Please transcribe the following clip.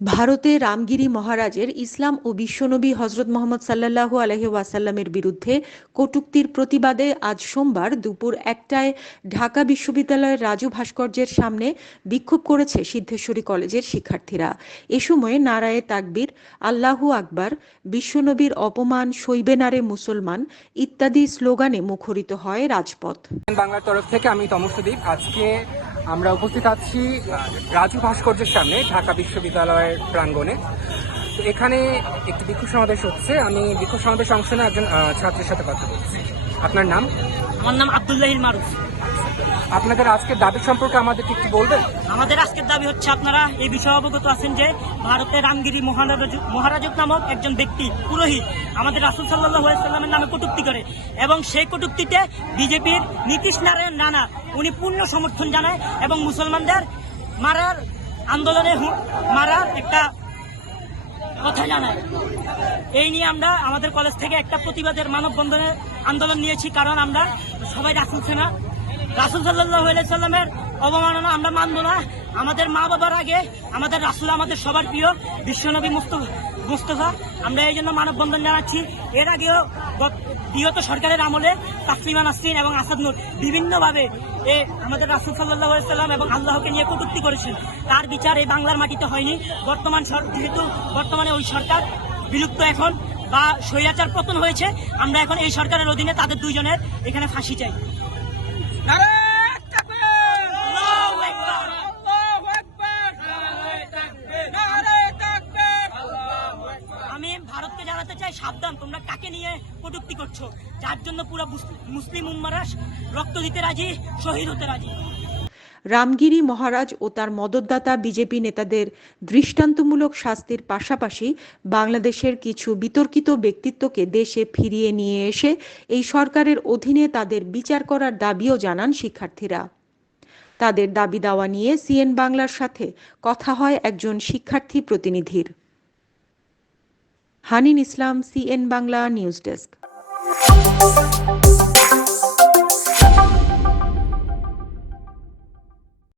ভারতে রামগিরি মহারাজের ইসলাম ও বিশ্বনবী হজরত মোহাম্মদ সাল্লাল্লাহু আলাইহি ওয়াসাল্লামের বিরুদ্ধে কটূক্তির প্রতিবাদে আজ সোমবার দুপুর ১টায় ঢাকা বিশ্ববিদ্যালয়ের রাজু ভাস্কর্যের সামনে বিক্ষোভ করেছে সিদ্ধেশ্বরী কলেজের শিক্ষার্থীরা। এ সময় নারায়ে তাকবীর, আল্লাহু আকবার, বিশ্বনবীর অপমান, সইবে না রে মুসলমান ইত্যাদি স্লোগানে মুখরিত হয় রাজপথ। বাংলার তরফ থেকে আমি তমসুদীপ। আজকে আমরা উপস্থিত আছি রাজু ভাস্কর্যের সামনে ঢাকা বিশ্ববিদ্যালয়ের প্রাঙ্গণে। তো এখানে একটি বিক্ষোভ সমাবেশ হচ্ছে। আমি বিক্ষোভ সমাবেশ অংশ নিয়ে একজন ছাত্রের সাথে কথা বলছি। আপনার নাম? আমার নাম আব্দুল্লাহিল মারুফ। আপনাদের আজকের দাবি সম্পর্কে আমাদের একটু বলবেন? আমাদের আজকের দাবি হচ্ছে, আপনারা এই বিষয়ে অবগত আছেন যে ভারতের রামগিরি মহারাজক নামক একজন ব্যক্তি, পুরোহিত, আমাদের রাসূল সাল্লাল্লাহু আলাইহি ওয়াসাল্লামের নামে কটূক্তি করে এবং সেই কটূক্তিতে বিজেপির নীতিশ নারায়ণ রানা উনি পূর্ণ সমর্থন জানায় এবং মুসলমানদের মারার আন্দোলনে মারার একটা কথা জানায়। এই নিয়ে আমরা আমাদের কলেজ থেকে একটা প্রতিবাদের মানববন্ধনের আন্দোলন নিয়েছি, কারণ আমরা সবাই রাসূল সাল্লাল্লাহু আলাইহি সাল্লামের অবমাননা আমরা মানব না। আমাদের মা বাবার আগে আমাদের রাসূল আমাদের সবার প্রিয় বিশ্বনবী মুস্তাফা। আমরা এই জন্য মানববন্ধন জানাচ্ছি। এর আগেও বিগত সরকারের আমলে তাসলিমা নাসরিন এবং আসাদ নূর বিভিন্নভাবে আমাদের রাসূল সাল্লাল্লাহু আলাইহি সাল্লাম এবং আল্লাহকে নিয়ে কটূক্তি করেছেন। তার বিচার এই বাংলার মাটিতে হয়নি। যেহেতু বর্তমানে ওই সরকার বিলুপ্ত এখন বা স্বৈরাচার পতন হয়েছে, আমরা এখন এই সরকারের অধীনে তাদের দুইজনের এখানে ফাঁসি চাই। আমি ভারতকে জানাতে চাই, সাবধান, তোমরা কাকে নিয়ে কটূক্তি করছো, যার জন্য পুরো মুসলিম উম্মারা রক্ত দিতে রাজি, শহীদ হতে রাজি। রামগিরি মহারাজ ও তার মদতদাতা বিজেপি নেতাদের দৃষ্টান্তমূলক শাস্তির পাশাপাশি বাংলাদেশের কিছু বিতর্কিত ব্যক্তিত্বকে দেশে ফিরিয়ে নিয়ে এসে এই সরকারের অধীনে তাদের বিচার করার দাবিও জানান শিক্ষার্থীরা। তাদের দাবি দাওয়া নিয়ে সিএন বাংলার সাথে কথা হয় একজন শিক্ষার্থী প্রতিনিধির। হানিন ইসলাম, সিএন বাংলা নিউজ ডেস্ক।